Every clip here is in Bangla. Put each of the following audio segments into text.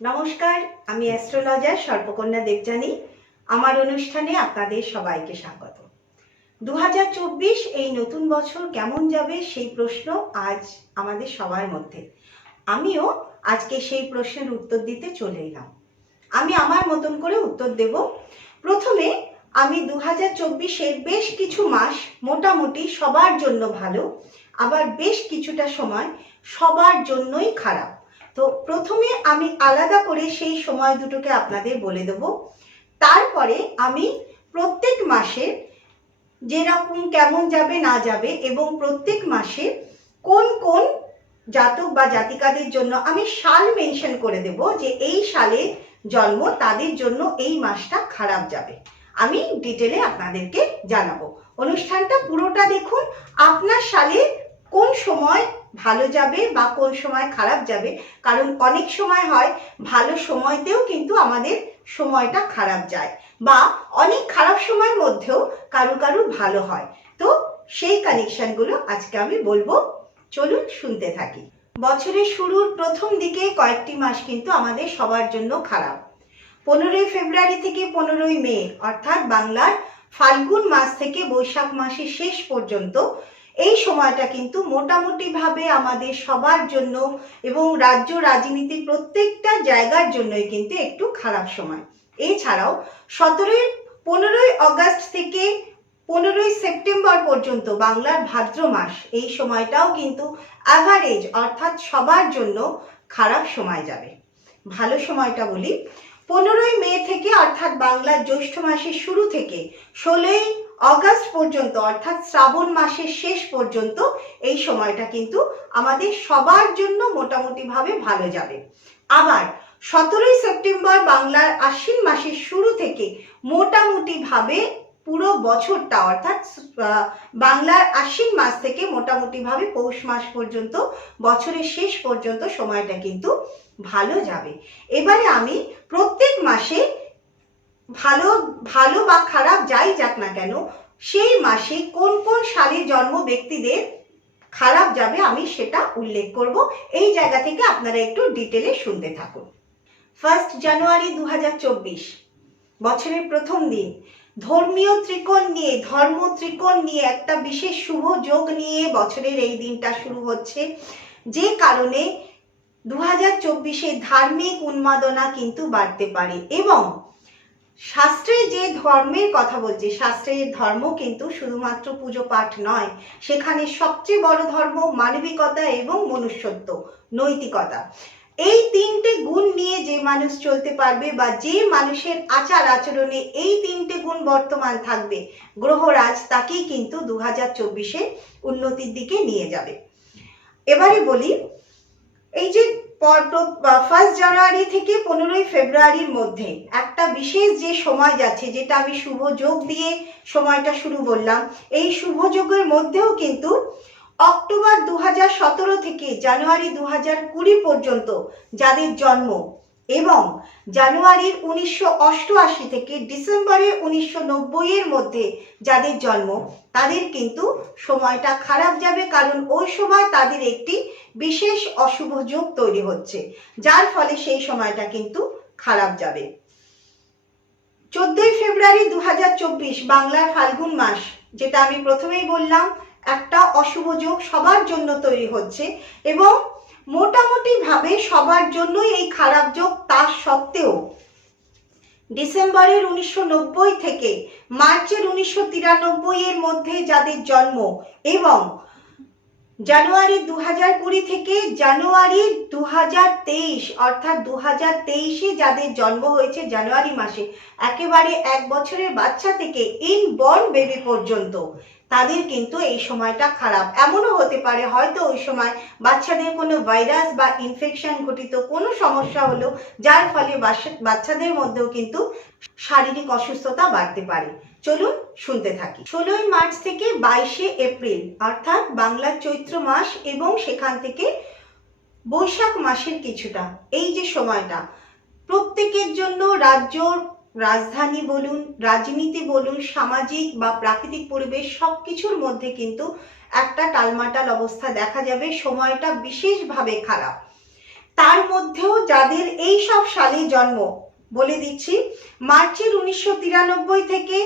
নমস্কার, আমি অ্যাস্ট্রোলজার সর্পকন্যা দেবযানী। আমার অনুষ্ঠানে আপনাদের সবাইকে স্বাগত। 2024 এই নতুন বছর কেমন যাবে সেই প্রশ্ন আজ আমাদের সবার মধ্যে। আমিও আজকে সেই প্রশ্নের উত্তর দিতে চলে এলাম। আমি আমার মতন করে উত্তর দেব। প্রথমে আমি 2024-এর বেশ কিছু মাস মোটামুটি সবার জন্য ভালো, আবার বেশ কিছুটা সময় সবার জন্যই খারাপ। তো প্রথমে আমি আলাদা করে সেই সময় দুটোকে আপনাদের বলে দেব। তারপরে আমি প্রত্যেক মাসে যেরকম কেমন যাবে না যাবে এবং প্রত্যেক মাসে কোন কোন জাতক বা জাতিকাদের জন্য আমি সাল মেনশন করে দেব যে এই সালে জন্ম তাদের জন্য এই মাসটা খারাপ যাবে। আমি ডিটেলে আপনাদেরকে জানাবো। অনুষ্ঠানটা পুরোটা দেখুন। আপনার সালে কোন সময় ভালো যাবে বা কোন সময় খারাপ যাবে, কারণ অনেক সময় হয় ভালো সময়তেও কিন্তু আমাদের সময়টা খারাপ যায়, বা অনেক খারাপ সময়ের মধ্যেও কারো কারো ভালো হয়। তো সেই কানেকশনগুলো আজকে আমি বলবো, চলুন শুনতে থাকি। বছরের শুরুর প্রথম দিকে কয়েকটি মাস কিন্তু আমাদের সবার জন্য খারাপ। 15ই ফেব্রুয়ারি থেকে 15ই মে অর্থাৎ বাংলার ফাল্গুন মাস থেকে বৈশাখ মাসের শেষ পর্যন্ত এই সময়টা কিন্তু মোটামুটি ভাবে আমাদের সবার জন্য এবং রাজ্য রাজনীতির প্রত্যেকটা জায়গার জন্যই কিন্তু একটু খারাপ সময়। এছাড়াও 15ই আগস্ট থেকে 15ই সেপ্টেম্বর পর্যন্ত বাংলার ভাদ্র মাস, এই সময়টাও কিন্তু অ্যাভারেজ অর্থাৎ সবার জন্য খারাপ সময় যাবে। ভালো সময়টা বলি, 15ই মে থেকে অর্থাৎ বাংলার জ্যৈষ্ঠ মাসের শুরু থেকে 16ই আগস্ট পর্যন্ত অর্থাৎ শ্রাবণ মাসের শেষ পর্যন্ত এই সময়টা কিন্তু আমাদের সবার জন্য মোটামুটি ভাবে ভালো যাবে। আবার 17ই সেপ্টেম্বর বাংলার আশ্বিন মাসের শুরু থেকে মোটামুটি ভাবে পুরো বছরটা অর্থাৎ বাংলার আশ্বিন মাস থেকে মোটামুটি ভাবে পৌষ মাস পর্যন্ত বছরের শেষ পর্যন্ত সময়টা কিন্তু ভালো যাবে। এবারে আমি প্রত্যেক মাসে ভালো ভালো বা খারাপ যাই যাক না কেন সেই মাসে কোন কোন সালে জন্ম ব্যক্তিদের খারাপ যাবে আমি সেটা উল্লেখ করব। এই জায়গা থেকে আপনারা একটু ডিটেলে শুনতে থাকুন। 1 জানুয়ারি 2024 বছরের প্রথম দিন। ধর্মীয় ত্রিকোণ নিয়ে, ধর্ম ত্রিকোণ নিয়ে একটা বিশেষ শুভ যোগ নিয়ে বছরের এই দিনটা শুরু হচ্ছে, যে কারণে 2024-এ ধার্মিক উন্মাদনা কিন্তু বাড়তে পারে। এবং শাস্ত্রে যে ধর্মের কথা বলছে, শাস্ত্রের ধর্ম কিন্তু শুধুমাত্র পুজো পাঠ নয়, সেখানে সবচেয়ে বড় ধর্ম মানবিকতা এবং মনুষ্যত্ব, নৈতিকতা। এই তিনটে গুণ নিয়ে যে মানুষ চলতে পারবে বা যে মানুষের আচার আচরণে এই তিনটে গুণ বর্তমান থাকবে, গ্রহরাজ তাকেই কিন্তু 2024-এ উন্নতির দিকে নিয়ে যাবে। এবারে বলি, এই যে 1 জানুয়ারি থেকে 15ই ফেব্রুয়ারির মধ্যে একটা বিশেষ যে সময় যাচ্ছে, যেটা আমি শুভ যোগ দিয়ে সময়টা শুরু বললাম, এই শুভ যোগের মধ্যেও কিন্তু অক্টোবর 2017 থেকে জানুয়ারি 2020 পর্যন্ত যাদের জন্ম এবং জানুয়ারির 1988 থেকে ডিসেম্বরের 1990 এর মধ্যে যাদের জন্ম, তাদের কিন্তু সময়টা খারাপ যাবে, কারণ ওই সময় তাদের একটি বিশেষ অশুভ যোগ তৈরি হচ্ছে, যার ফলে সেই সময়টা কিন্তু খারাপ যাবে। 14ই ফেব্রুয়ারি 2024 বাংলার ফাল্গুন মাস, যেটা আমি প্রথমেই বললাম, একটা অশুভ যোগ সবার জন্য তৈরি হচ্ছে এবং মোটামুটি ভাবে সবার জন্যই এই খারাপ যোগ। তার সত্ত্বেও ডিসেম্বরের 1990 থেকে মার্চের 1993 এর মধ্যে যাদের জন্ম এবং জানুয়ারি 2020 থেকে জানুয়ারি 2023 অর্থাৎ 2023-এ যাদের জন্ম হয়েছে জানুয়ারি মাসে, একেবারে 1 বছরের বাচ্চা থেকে ইনবর্ন বেবি পর্যন্ত, তাদের কিন্তু এই সময়টা খারাপ। এমনও হতে পারে হয়তো ওই সময় বাচ্চাদের কোনো ভাইরাস বা ইনফেকশন ঘটিত কোনো সমস্যা হলো, যার ফলে বাচ্চাদের মধ্যেও কিন্তু শারীরিক অসুস্থতা বাড়তে পারে। চলুন শুনতে থাকি। 16ই মার্চ থেকে 22শে এপ্রিল অর্থাৎ বাংলার চৈত্র মাস এবং সেখান থেকে বৈশাখ মাসের কিছুটা, এই যে সময়টা প্রত্যেকের জন্য রাজ্য রাজধানী বলুন, রাজনীতি বলুন, সামাজিক বা প্রাকৃতিক পরিবেশ সবকিছুর মধ্যে কিন্তু একটা টালমাটাল অবস্থা দেখা যাবে। সময়টা বিশেষভাবে খারাপ। তার মধ্যেও যাদের এই সব সালে জন্ম, বলে দিচ্ছি, মার্চের 1993 থেকে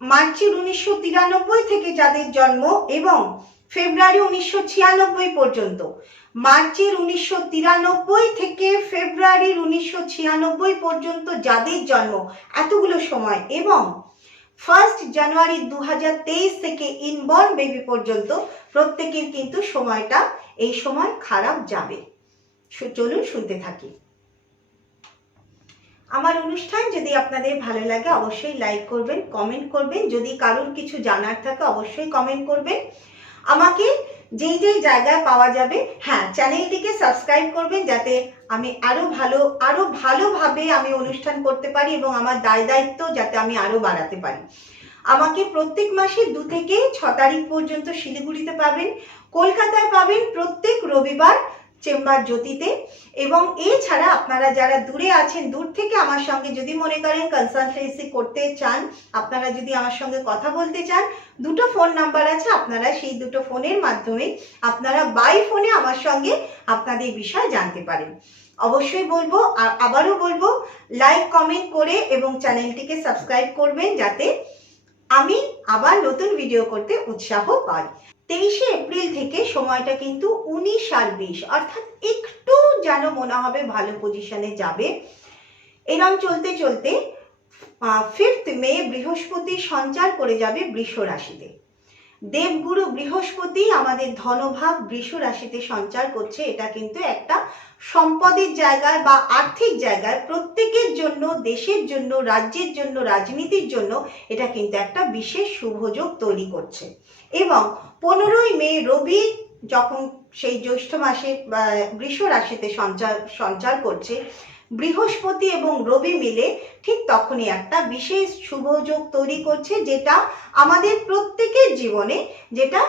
মার্চের 1993 থেকে যাদের জন্ম এবং ফেব্রুয়ারি 1996 পর্যন্ত, মার্চের 1993 থেকে ফেব্রুয়ারির 1996 পর্যন্ত যাদের জন্ম, এতগুলো সময়, এবং 1 জানুয়ারি 2023 থেকে ইনবর্ন বেবি পর্যন্ত প্রত্যেকের কিন্তু সময়টা এই সময় খারাপ যাবে। চলুন শুনতে থাকি। আমার অনুষ্ঠান যদি আপনাদের ভালো লাগে অবশ্যই লাইক করবেন, কমেন্ট করবেন, যদি কারোর কিছু জানার থাকে অবশ্যই কমেন্ট করবেন। আমাকে যেই যেই জায়গায় পাওয়া যাবে, হ্যাঁ, চ্যানেলটিকে সাবস্ক্রাইব করবেন যাতে আমি আরো ভালোভাবে আমি অনুষ্ঠান করতে পারি এবং আমার দায়িত্ব যাতে আমি আরো বাড়াতে পারি। আমাকে প্রত্যেক মাসে 2 থেকে 6 তারিখ পর্যন্ত শিলিগুড়িতে পাবেন, কলকাতায় পাবেন প্রত্যেক রবিবার চেম্বার জ্যোতিতে, এবং এছাড়া আপনারা যারা দূরে আছেন, দূর থেকে আমার সঙ্গে যদি মনে করেন কনসালটেন্সি করতে চান, আপনারা যদি আমার সঙ্গে কথা বলতে চান, 2টো ফোন নাম্বার আছে, আপনারা সেই 2টো ফোনের মাধ্যমে আপনারা বাই ফোনে আমার সঙ্গে আপনাদের বিষয় জানতে পারেন। অবশ্যই বলবো, আর আবারও বলবো, লাইক কমেন্ট করে এবং চ্যানেলটিকে সাবস্ক্রাইব করবেন যাতে আমি আবার নতুন ভিডিও করতে উৎসাহ পাই। 23শে এপ্রিল থেকে সময়টা কিন্তু 19 আর 20, অর্থাৎ একটু যেন মনে হবে ভালো পজিশনে যাবে। এরকম চলতে চলতে 5 মে বৃহস্পতি সঞ্চার করে যাবে বৃষ রাশিতে। দেবগুরু বৃহস্পতি আমাদের ধনভাব বৃষ রাশিতে সঞ্চার করছে। এটা কিন্তু একটা সম্পদের জায়গায় বা আর্থিক জায়গায় প্রত্যেকের জন্য, দেশের জন্য, রাজ্যের জন্য, রাজনীতির জন্য এটা কিন্তু একটা বিশেষ শুভযোগ তৈরি করছে। এবং 15ই মে রবি যখন সেই জ্যৈষ্ঠ মাসে বৃষ রাশিতে সঞ্চার করছে, বৃহস্পতি এবং রবি মিলে ঠিক তখনই একটা বিশেষ শুভযোগ তৈরি করছে, যেটা আমাদের প্রত্যেকের জীবনে, যেটা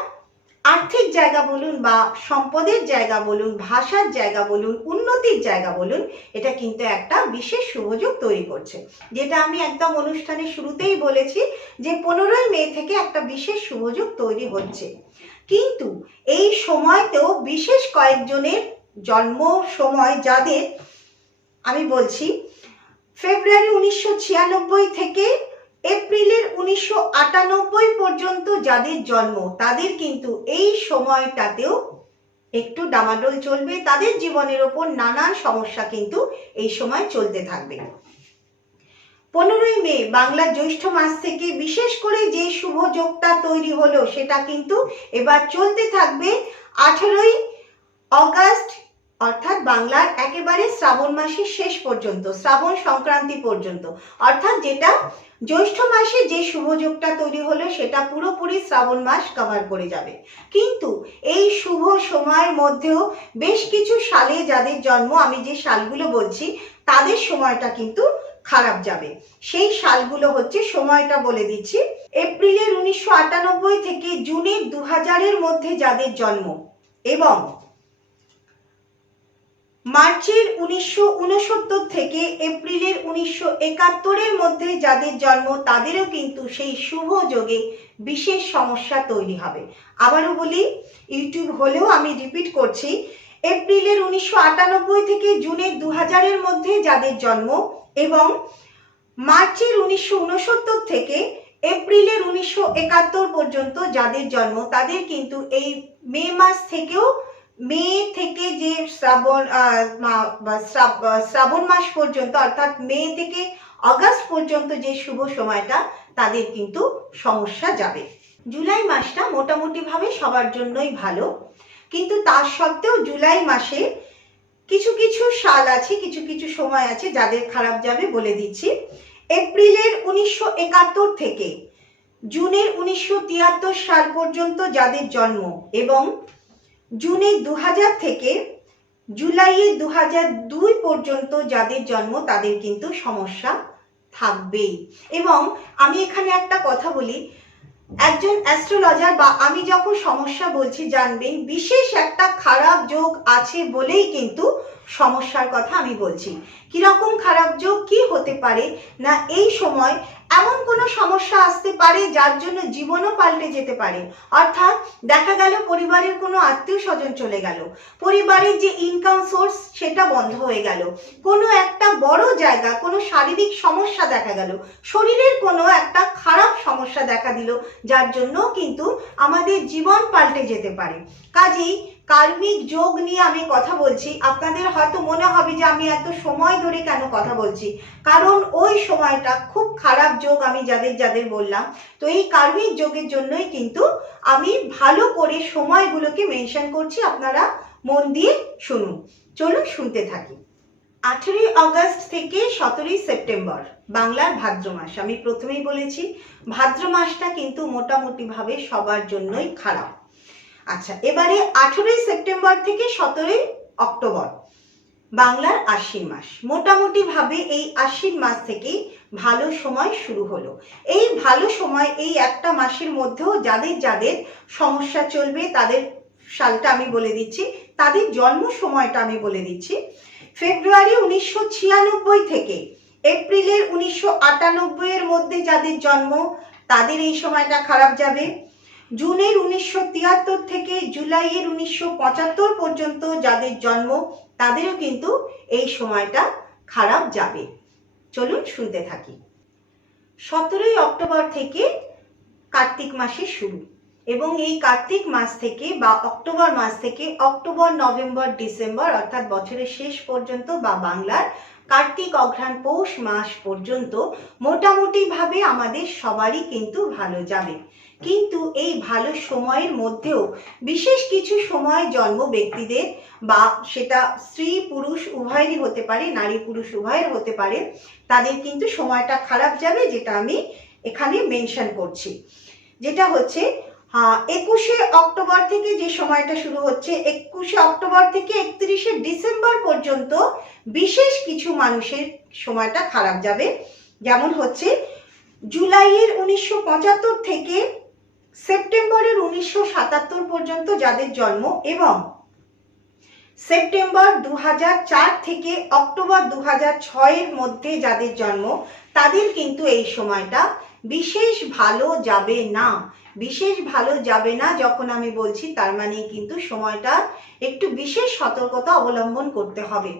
আর্থিক জায়গা বলুন বা সম্পদের জায়গা বলুন, ভাষার জায়গা বলুন, উন্নতির জায়গা বলুন, এটা কিন্তু একটা বিশেষ শুভযোগ তৈরি করছে। যেটা আমি একদম অনুষ্ঠানের শুরুতেই বলেছি যে 15ই মে থেকে একটা বিশেষ শুভযোগ তৈরি হচ্ছে। কিন্তু এই সময়তেও বিশেষ কয়েকজনের জন্ম সময়, যাদের আমি বলছি ফেব্রুয়ারি 1996 থেকে এপ্রিলের 1998 পর্যন্ত যাদের জন্ম, তাদের কিন্তু এই সময়টাতেও একটু ডামাডোল চলবে। তাদের জীবনের ওপর নানান সমস্যা কিন্তু এই সময় চলতে থাকবে। 15ই মে বাংলা জ্যৈষ্ঠ মাস থেকে বিশেষ করে যে শুভ যোগটা তৈরি হলো সেটা কিন্তু এবার চলতে থাকবে 18ই অগাস্ট, অর্থাৎ বাংলার একেবারে শ্রাবণ মাসের শেষ পর্যন্ত, শ্রাবণ সংক্রান্তি পর্যন্ত। অর্থাৎ যেটা জ্যৈষ্ঠ মাসে যে শুভযোগটা তৈরি হলো সেটা পুরোপুরি শ্রাবণ মাস কভার করে যাবে। কিন্তু এই শুভ সময়ের মধ্যেও বেশ কিছু সালে যাদের জন্ম, আমি যে সালগুলো বলছি তাদের সময়টা কিন্তু খারাপ যাবে। সেই সালগুলো হচ্ছে, সময়টা বলে দিচ্ছি, এপ্রিলের 1998 থেকে জুনের 2000-এর মধ্যে যাদের জন্ম এবং মার্চের 1969 থেকে এপ্রিলের 1971-এর মধ্যে যাদের জন্ম, তাদেরও কিন্তু সেই শুভ যোগে বিশেষ সমস্যা তৈরি হবে। আবারও বলি, ইউটিউব হলেও আমি রিপিট করছি, এপ্রিলের 1998 থেকে জুনের 2000-এর মধ্যে যাদের জন্ম এবং মার্চের 1969 থেকে এপ্রিলের 1971 পর্যন্ত যাদের জন্ম, তাদের কিন্তু এই মে মাস থেকেও, মে থেকে যে শ্রাবণ মাস পর্যন্ত, অর্থাৎ মে থেকে অগাস্ট পর্যন্ত যে শুভ সময়টা, তাদের কিন্তু সমস্যা যাবে। জুলাই মাসটা মোটামুটি ভাবে সবার জন্যই ভালো, কিন্তু তার সত্ত্বেও জুলাই মাসে কিছু কিছু সাল আছে, কিছু কিছু সময় আছে যাদের খারাপ যাবে। বলে দিচ্ছি, এপ্রিলের 1971 থেকে জুনের 1973 সাল পর্যন্ত যাদের জন্ম এবং জুনের 2000 থেকে জুলাইয়ের 2002 পর্যন্ত যাদের জন্ম, তাদের কিন্তু সমস্যা থাকবেই। এবং আমি এখানে একটা কথা বলি, একজন অ্যাস্ট্রোলজার বা আমি যখন সমস্যা বলছি, জানবেন বিশেষ একটা খারাপ যোগ আছে বলেই কিন্তু সমস্যার কথা আমি বলছি। কিরকম খারাপ যোগ কি হতে পারে না, এই সময় এমন কোনো সমস্যা আসতে পারে যার জন্য জীবনও পাল্টে যেতে পারে। অর্থাৎ দেখা গেল পরিবারের কোনো আত্মীয় স্বজন চলে গেল, পরিবারের যে ইনকাম সোর্স সেটা বন্ধ হয়ে গেল, কোনো একটা বড় জায়গা কোনো শারীরিক সমস্যা দেখা গেল, শরীরের কোনো একটা খারাপ সমস্যা দেখা দিল, যার জন্য কিন্তু আমাদের জীবন পাল্টে যেতে পারে। কাজেই কার্মিক যোগ নিয়ে আমি কথা বলছি। আপনাদের হয়তো মনে হবে যে আমি এত সময় ধরে কেন কথা বলছি, কারণ ওই সময়টা খুব খারাপ যোগ আমি যাদের যাদের বললাম। তো এই কার্মিক যোগের জন্যই কিন্তু আমি ভালো করে সময়গুলোকে মেনশন করছি, আপনারা মন দিয়ে শুনুন। চলুন শুনতে থাকি। 18ই অগস্ট থেকে 17ই সেপ্টেম্বর বাংলার ভাদ্র মাস। আমি প্রথমেই বলেছি ভাদ্র মাসটা কিন্তু মোটামুটিভাবে সবার জন্যই খারাপ। আচ্ছা, এবারে 18ই সেপ্টেম্বর থেকে 17ই অক্টোবর বাংলার আশ্বিন মাস। মোটামুটি ভাবে এই আশ্বিন মাস থেকেই ভালো সময় শুরু হলো। এই ভালো সময় এই একটা মাসের মধ্যেও যাদের যাদের সমস্যা চলবে তাদের সালটা আমি বলে দিচ্ছি, তাদের জন্ম সময়টা আমি বলে দিচ্ছি। ফেব্রুয়ারি 1996 থেকে এপ্রিলের 1998 এর মধ্যে যাদের জন্ম তাদের এই সময়টা খারাপ যাবে। জুনের 1973 থেকে জুলাইয়ের 1975 পর্যন্ত যাদের জন্ম তাদেরও কিন্তু এই সময়টা খারাপ যাবে। চলুন শুনতে থাকি। 17ই অক্টোবর থেকে কার্তিক মাসের শুরু, এবং এই কার্তিক মাস থেকে বা অক্টোবর মাস থেকে অক্টোবর নভেম্বর ডিসেম্বর অর্থাৎ বছরের শেষ পর্যন্ত বা বাংলার কার্তিক অঘ্রাণ পৌষ মাস পর্যন্ত মোটামুটি ভাবে আমাদের সবারই কিন্তু ভালো যাবে। কিন্তু এই ভালো সময়ের মধ্যেও বিশেষ কিছু সময় জন্ম ব্যক্তিদের, বা সেটা স্ত্রী পুরুষ উভয়েরই হতে পারে, নারী পুরুষ উভয়ের হতে পারে, তাদের কিন্তু সময়টা খারাপ যাবে, যেটা আমি এখানে মেনশন করছি। যেটা হচ্ছে 21শে অক্টোবর থেকে যে সময়টা শুরু হচ্ছে, 21শে অক্টোবর থেকে 31শে ডিসেম্বর পর্যন্ত বিশেষ কিছু মানুষের সময়টা খারাপ যাবে। যেমন হচ্ছে জুলাইয়ের 1975 থেকে সেপ্টেম্বরের 1977 পর্যন্ত যাদের জন্ম, এবং সেপ্টেম্বর 2004 থেকে অক্টোবর 2006 এর মধ্যে যাদের জন্ম তাদের কিন্তু এই সময়টা বিশেষ ভালো যাবে না। বিশেষ ভালো যাবে না যখন আমি বলছি তার মানে কিন্তু সময়টা একটু বিশেষ সতর্কতা অবলম্বন করতে হবে।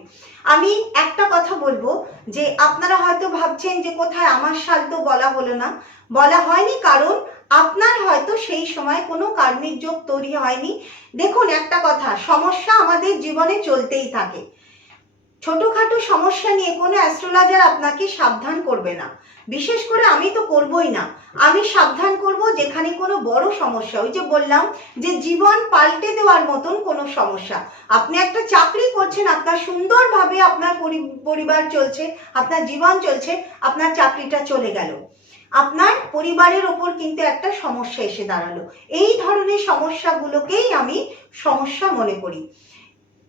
আমি একটা কথা বলবো যে আপনারা হয়তো ভাবছেন যে কোথায় আমার সাল তো বলা হলো না। বলা হয়নি কারণ আপনার হয়তো সেই সময় কোনো কার্মিক যোগ তৈরি হয়নি। দেখুন একটা কথা, সমস্যা আমাদের জীবনে চলতেই থাকে। ছোটখাটো সমস্যা নিয়ে কোনো অ্যাস্ট্রোলজার আপনাকে সাবধান করবে না, বিশেষ করে আমি তো করবই না। আমি সাবধান করব যেখানে কোনো বড় সমস্যা, ওই যে বললাম যে জীবন পাল্টে দেওয়ার মতন কোনো সমস্যা। আপনি একটা চাকরি করছেন, আপনার সুন্দরভাবে আপনার পরিবার চলছে, আপনার জীবন চলছে, আপনার চাকরিটা চলে গেল, আপনার পরিবারের ওপর কিন্তু একটা সমস্যা এসে দাঁড়ালো। এই ধরনের সমস্যাগুলোকেই আমি সমস্যা মনে করি।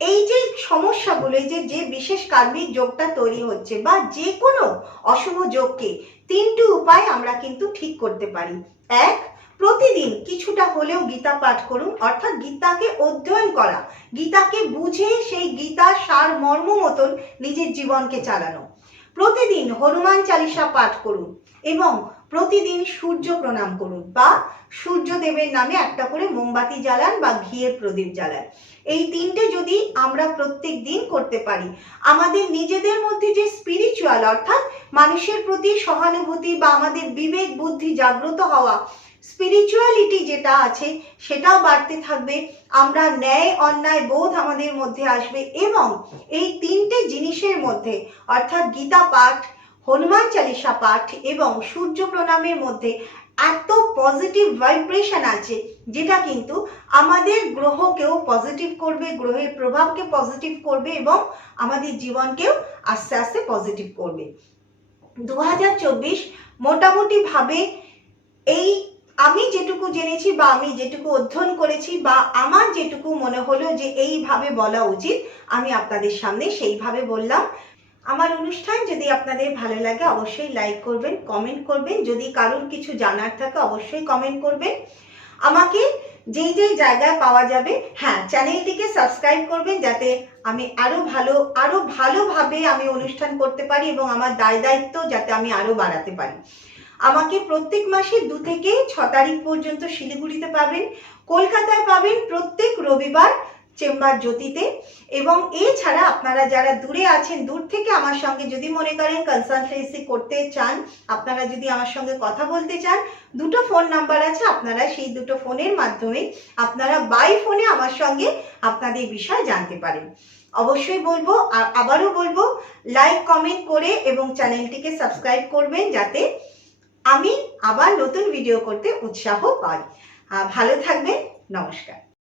এই যে সমস্যাগুলো, এই যে বিশেষ কার্মিক যোগটা তৈরি হচ্ছে বা যে কোনো অশুভ যোগকে 3টি উপায় আমরা কিন্তু ঠিক করতে পারি। এক, প্রতিদিন কিছুটা হলেও গীতা পাঠ করুন, অর্থাৎ গীতাকে অধ্যয়ন করা, গীতাকে বুঝে সেই গীতার সার মর্ম মতন নিজের জীবনকে চালানো। প্রতিদিন হনুমান চালিসা পাঠ করুন এবং প্রতিদিন সূর্য প্রণাম করুন, বা সূর্যদেবের নামে একটা করে মোমবাতি জ্বালান বা ঘিয়ের প্রদীপ জ্বালান। এই 3টে যদি আমরা প্রত্যেক দিন করতে পারি, আমাদের নিজেদের মধ্যে যে স্পিরিচুয়াল অর্থাৎ মানুষের প্রতি সহানুভূতি বা আমাদের বিবেক বুদ্ধি জাগ্রত হওয়া, স্পিরিচুয়ালিটি যেটা আছে সেটাও বাড়তে থাকবে। আমরা ন্যায় অন্যায় বোধ আমাদের মধ্যে আসবে, এবং এই 3টে জিনিসের মধ্যে অর্থাৎ গীতা পাঠ, হনুমান চালিসা পাঠ এবং সূর্য প্রণামের মধ্যে এত পজিটিভ ভাইব্রেশন আছে যেটা কিন্তু আমাদের গ্রহকেও পজিটিভ করবে, গ্রহের প্রভাবকে পজিটিভ করবে এবং আমাদের জীবনকেও আস্তে আস্তে পজিটিভ করবে। 2024 মোটামুটি ভাবে এই আমি যেটুকু জেনেছি বা আমি যেটুকু অধ্যয়ন করেছি বা আমার যেটুকু মনে হলো যে এইভাবে বলা উচিত, আমি আপনাদের সামনে সেইভাবে বললাম। আমার অনুষ্ঠান যদি আপনাদের ভালো লাগে অবশ্যই লাইক করবেন, কমেন্ট করবেন, যদি কারোর কিছু জানার থাকে অবশ্যই কমেন্ট করবেন। আমাকে যেই যেই জায়গায় পাওয়া যাবে, হ্যাঁ চ্যানেলটিকে সাবস্ক্রাইব করবেন যাতে আমি আরো ভালোভাবে আমি অনুষ্ঠান করতে পারি এবং আমার দায়িত্ব যাতে আমি আরো বাড়াতে পারি। আমাকে প্রত্যেক মাসে 2 থেকে 6 তারিখ পর্যন্ত শিলিগুড়িতে পাবেন, কলকাতায় পাবেন প্রত্যেক রবিবার চেম্বার জ্যোতিতে। এবং এছাড়া আপনারা যারা দূরে আছেন, দূর থেকে আমার সঙ্গে যদি মনে করেন কনসালটেন্সি করতে চান, আপনারা যদি আমার সঙ্গে কথা বলতে চান, 2টো ফোন নাম্বার আছে, আপনারা সেই 2টো ফোনের মাধ্যমে আপনারা বাই ফোনে আমার সঙ্গে আপনাদের বিষয় জানতে পারেন। অবশ্যই বলবো, আর আবারও বলবো, লাইক কমেন্ট করে এবং চ্যানেলটিকে সাবস্ক্রাইব করবেন যাতে আমি আবার নতুন ভিডিও করতে উৎসাহ পাই। ভালো থাকবেন, নমস্কার।